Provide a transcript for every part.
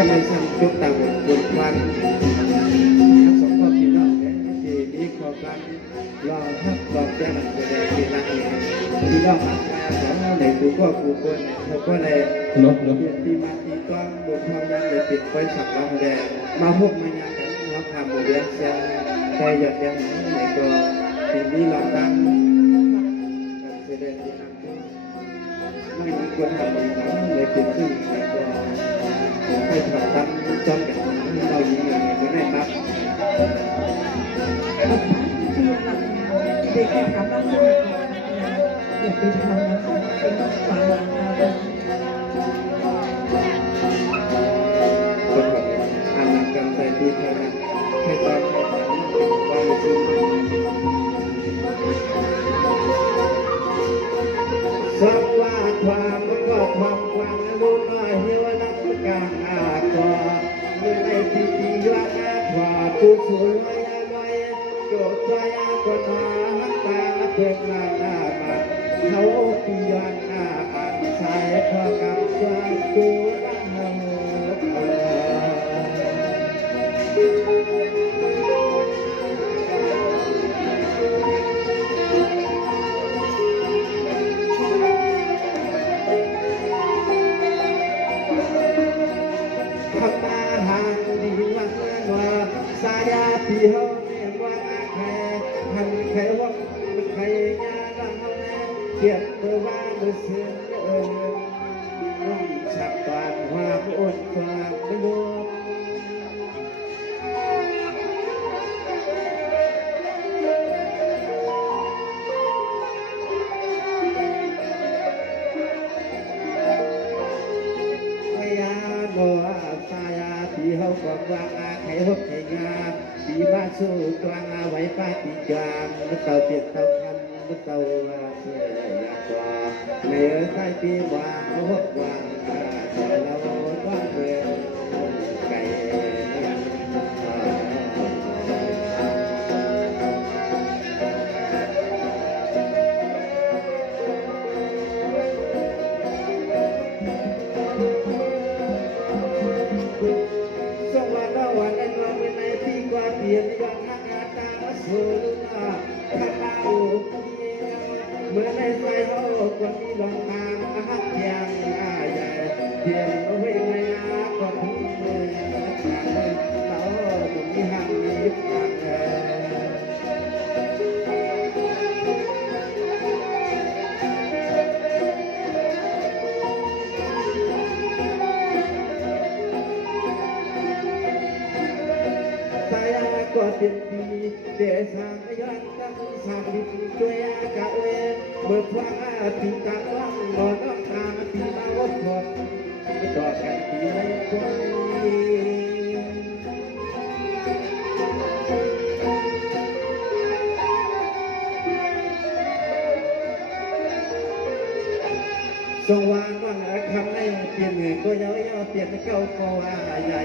ก็เลยทำจุดต่างบนวันสองพ่อพี่น้องเนี่ยที่มีขอกันรอฮักรอแจ้งจะได้ที่รักพี่น้องมาในกูก็กูคนเขาก็เลยเปลี่ยนที่มาที่ก้อนบนทองยังเลยปิดไฟสักลองแดดมาพบมายากันเราทำโมเดลเสียงแต่หยดยังในก็ที่มีลองดังจะได้ที่รักไม่มีคนทำอีกแล้วเลยปิดขึ้นในก็ให้ทำตั้งจอมแบบเราอยู่อย่างนี้ก็ได้ครับเด็กแค่ถามว่าจะอยากไปทำนะคะเป็นฝาหลังค่ะคนแบบอ่านกันใส่ดีแค่นั้นแค่ตอนแค่ตอนว่าไม่ซื้อสักว่าความมันก็ความกว้างรู้น้อยเหี่ยวนักกลางอาคอเมื่อในปีที่ว่าอาขวาผู้สูงวัยวัยโจทย์ใจก็นาตาเพื่อนมาหน้ามันเขาปีย้อนหน้าอันสายพอกับความตัวรักเราสายาพี่เฮาเนี่ยว่าใครหันใครว่าใครงานเราเกียรติเมื่อว่าเมื่อเสื่อมน้องฉับปานความอดความไม่รู้สายาพี่เฮาบอกว่าใครหกใครงานปีมาสู้กลางไว้ป้าปีกลางเมื่อเต่าเปียกเต่าคันเมื่อเต่าเสื่อยากกว่าในใต้ปีวางหกวางแต่เราต้องเบื่อไก่เพียงยังนักอาตาสูนาข้าราอุปนิยเมื่อในใจเขาคนมีลองทางหักเพียงใหญ่เพียงเอาไว้ในอาก็ทุ่งเลยเราต้องมีหักมีพักก็เต็มที่เดชายันตั้งสามดิบช่วยอากาศเวเมื่อฟังปีกาว่างนอนน้ำตาปีมาวัดพอดจอดกันปีไม่ควรสว่างว่างคำในเปลี่ยนเงยก็ย้อยเปลี่ยนเก้าก็ว่าใหญ่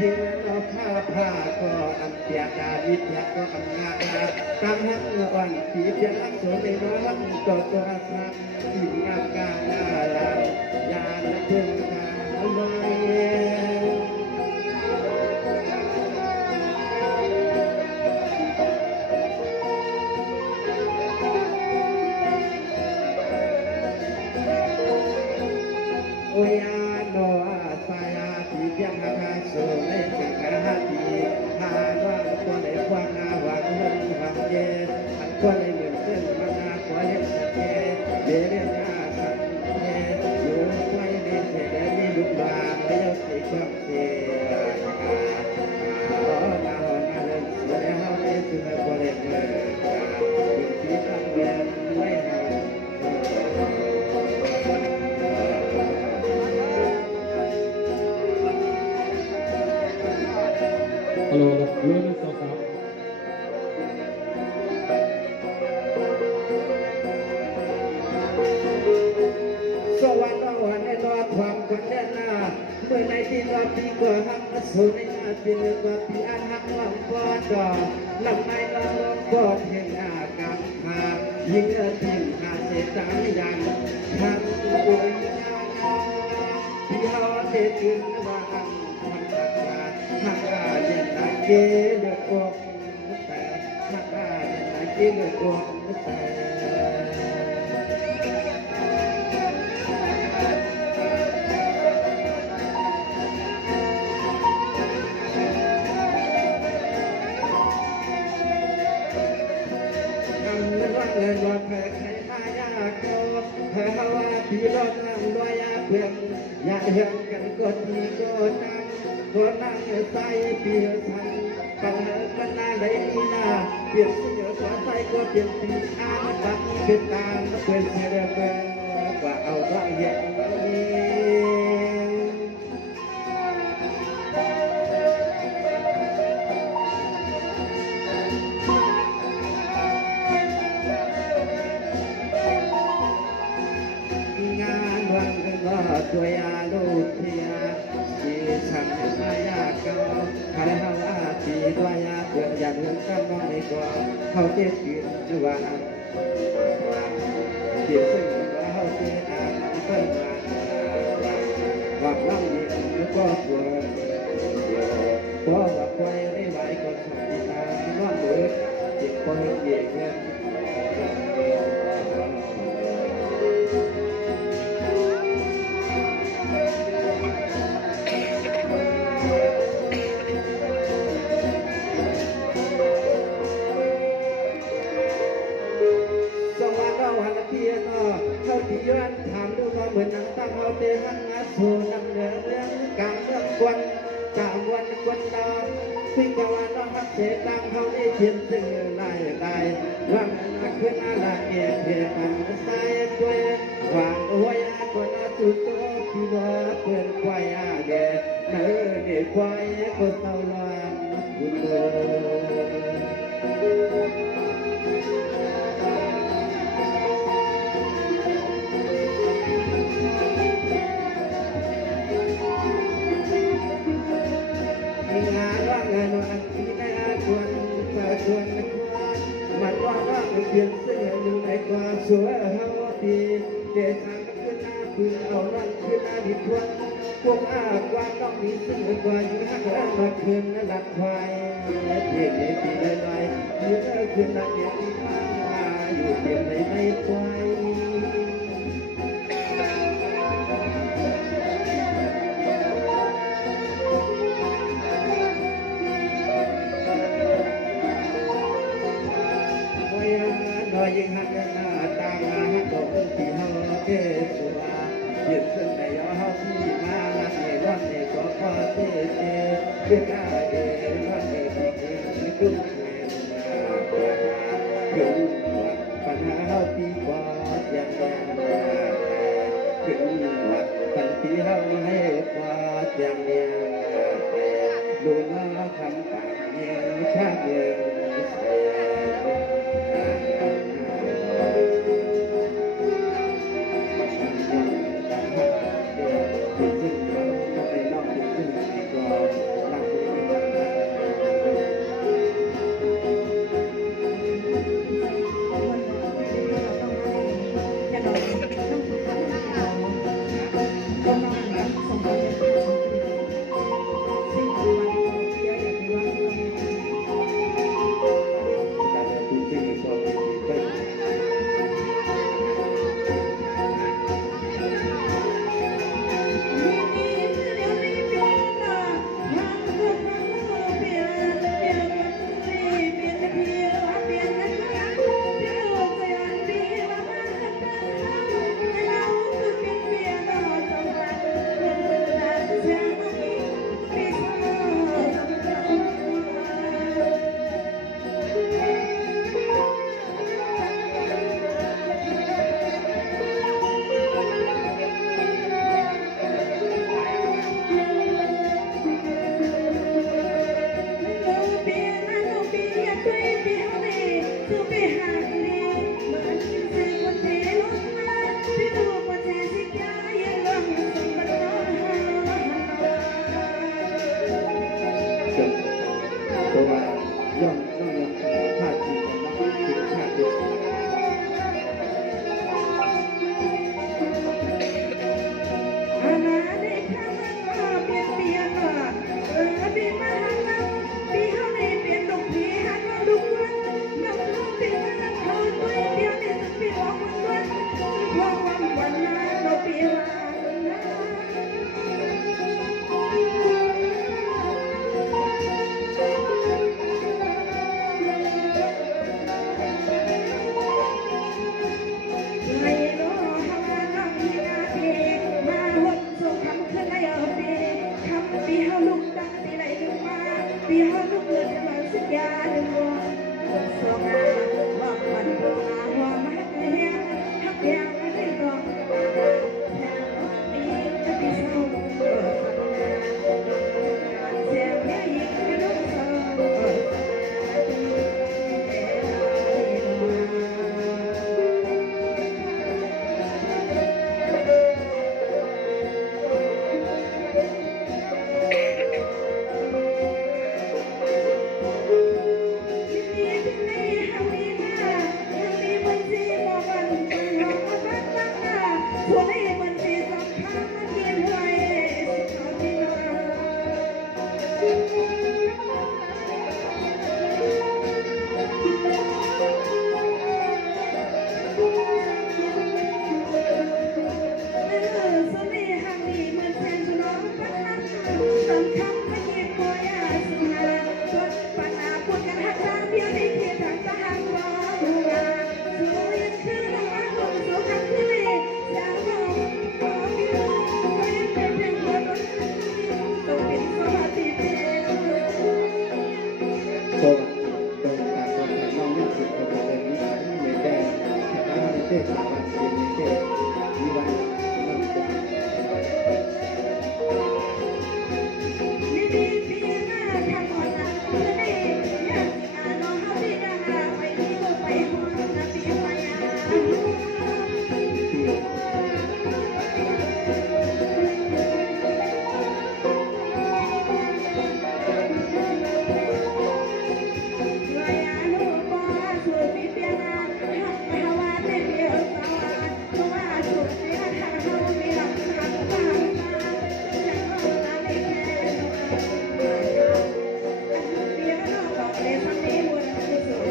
ยิ่งเราผ้าก็อันเปียกาวิทยาก็อันงาตามหักอ่อนผีเพียงอักษรในน้องก็ตัวสักยิ่งงามกาลายานเพิ่งกาลอยโอ้ยโนสายาที่เพียงราคาสูงในจักรหัตีหาว่าตัวไหนความนาหวังเงินหวังเย็นอันตัวไหนเหมือนเส้นมานาขวาเลี้ยงสักแก่เลี้ยงหน้าสักแก่อยู่ไว้ในเทเลมีลูกบางเลี้ยงสีความเสียนาเล่นเสียเฮาไม่ถึงคนเล่นเลยอยู่ที่ตั้งเวียนไม่เฮาฮัลโหลเรื่องนี้สอบสวรรค์วันในรอความคนเด่นหน้าเมื่อในที่รอปีก็หักสูในหน้าปีเลือกปีอันหักวังกอดอลำในลำกอดเห็นอากาศหายิงทิ้งหาเศษตาอย่างทางอุยญาณพี่เขาเด็ดยืนว่า เกลือกอกแต่ถ้าข้าจะเกลือกอกแต่ เงินรถเพื่อใครมายากโตเพื่อว่าพี่รถนั่งด้วยยาเพื่อนอยากเห็นกันก็ดีก็นั่งใส่เปลี่ยนทันปัญหาปัญหาใดนี่นาเปลี่ยนเสียสวนใส่ก็เปลี่ยนสีอ้างบักเป็นตามเปลี่ยนเสียเปลี่ยนกว่าเอาว่าเห็นนี้ตัวยาลูกเทียที่ฉันมายากเก่าใครหาว่าปีตัวยาเกิดอยากเห็นกันบ้างในตัวเขาเจ็บกินหรือว่าเจ็บซึ่งว่าเขาเจ็บอ่านเพิ่มมาว่าล่ำยิงแล้วก็กลัวเพราะว่าควายไม่ไหวก็ทำดีตาว่าเหมือนเจ็บคนเย่เงินเขาที่ย้อนถามดูว่าเหมือนนังตั้งเอาเตะหันมาสู่นังเหนือเรื่องกลางเรื่องควันกลางวันควันดาวสิ่งที่ว่าน้องฮักเสตังเขาได้เขียนสิ่งได้ว่ามันขึ้นอะไรเกี่ยวกับมันสายตัววางเอาไว้คนน่าสุดโตพี่น้องเพื่อนควายแก่เนื้อเด็กควายคนเต่าลอยคุณโตงานว่างานวันที่ได้ชวนชวนมันว่าเปลี่ยนเสื้ออยู่ในความสวยเฮาดีเดี๋ยวทางขึ้นหน้าขึ้นเอานั่นขึ้นหน้าดีทวนพวกความต้องมีเสื้อกว่าอยู่ห้างแล้วมาคืนนั่นหลักควายเพียงปีเลยเลยยืนขึ้นนั่นเดี๋ยวที่มาอยู่เพียงในควายยิ่งหักหน้าตามาหักดอกที่เฮาเกสัวยืนซึ่งในย่อเฮาที่มาลักในวันในก็พอเตเตเพื่อก้าเดวันในที่คือกุ้งเงินถึงปัญหาเฮาที่กว่าอย่างถึงวัดปัญที่เฮาให้กว่าอย่างเดียวดูน้าคำปากเยี่ยมชาเยี่ยมใส่ตัวว่าย่อมท่าทีกันนักถึงชาติอาณาเดชข้ามันว่าเปลี่ยนว่าปีมาหันหลังปี ำคัญไม่เกี่ยงบัวยาสุนาจนปัญหาพูดกันหักตาเพียงได้เคียงทางสหกรณ์หัวสู้ยังคือน้องอาหุ่นสู้หักที่เลยสาวน้องขอพี่น้องก็ยังเป็นเพียงคนต้องเป็นสวัสดิเป็น โตตรงตาคนแต่น้องนี่สุดก็เป็นนิสัยไม่ได้ถ้าเราเต้ตาบันเป็นเต้มีวันน้องจะ นี่ดีเพียงหน้าทางหมดนะคือได้อยากสิอาน้องเขาที่ยังหาไปที่ก็ไปหัวนาทีไปลอยอานุปอสุดมีเพียงหน้าหักไปหาว่าได้เดียวสาวเพราะว่าสุดที่ทางเขามีหลักฐานบ้างจะเอาลาได้แค่เพียงน้องบอกเลยสักนิดวันที่สุด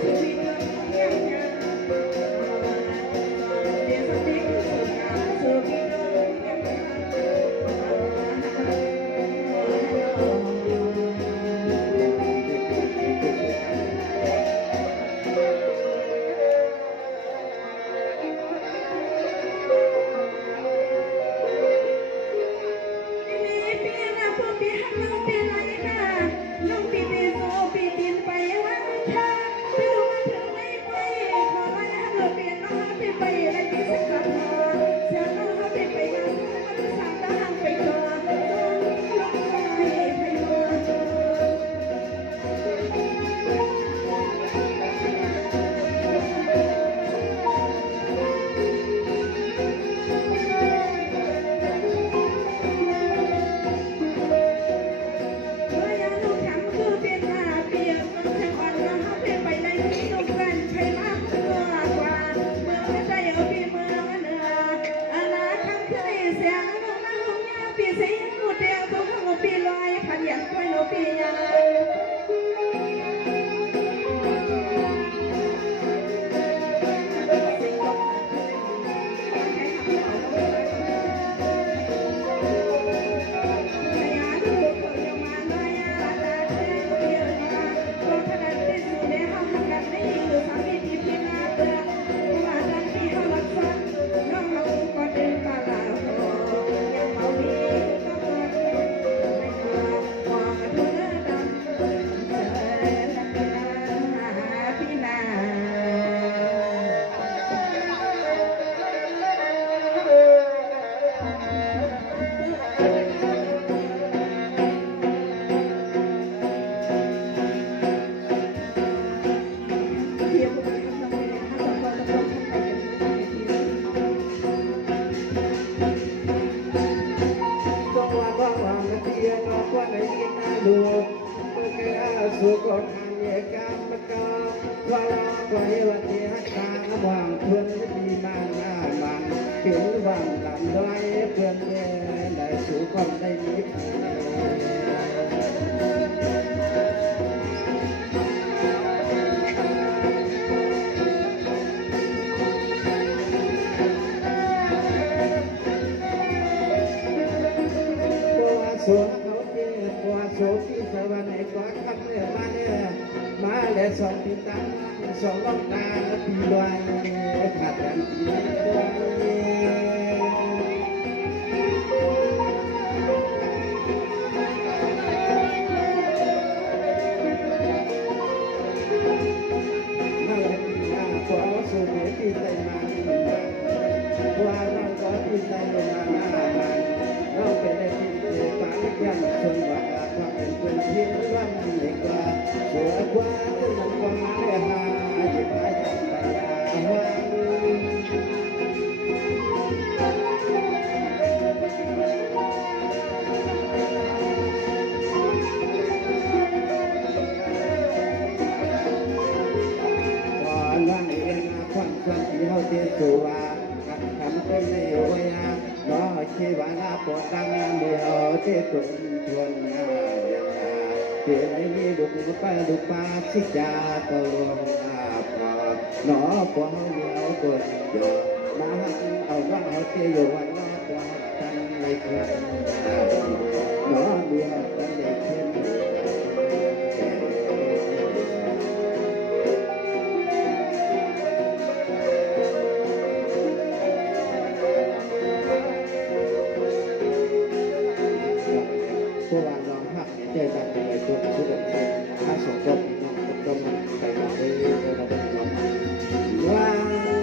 สุดที่เรื่องยังยังเดี๋ยวสักนิดสุดงามสุดที่เรื่องยังยัง สุขทางเอกามกาว่าไว้วันที่หักตาหวังเพื่อนดีมานหน้ามันเขียนหวังลำร้อยเพื่อนเด่ได้สู่ความได้มีเพื่สวนเขาเจ็บกว่าโสที่สวรรค์ในกว่าคำเนี่ยมาแล้วสองปีตั้งสองล้องตาปีดวงขาดกันปีดวงนั่งปีหน้าขอสู่เหตุที่ใจมาว่าเราก็ที่ใจมาเราเป็นได้ที่ปานยันชนว่าความเป็นคนเพียงวันดีกว่าสวยกว่าจะนำความหมายหาหยิบหายันไปหานั่งเองความสันติเขาเจสุวากันคำเป็นในโอยาน้อชีวานาปวดดังเดียวเจตุนชวนงาอย่างนาเดี๋ยวในนี้บุกไปดุปาสิจาตะลวงอาพอน้อปวงเดียวกดโยมาเอาว่าเอาเจโยวันน้อปวงกันในครั้งน้อ ผู้ว่าน้องหักใจตันเลยตัวผู้ดับถ้าสองคนน้องก็มันใส่กันไปเราเป็นน้องว่า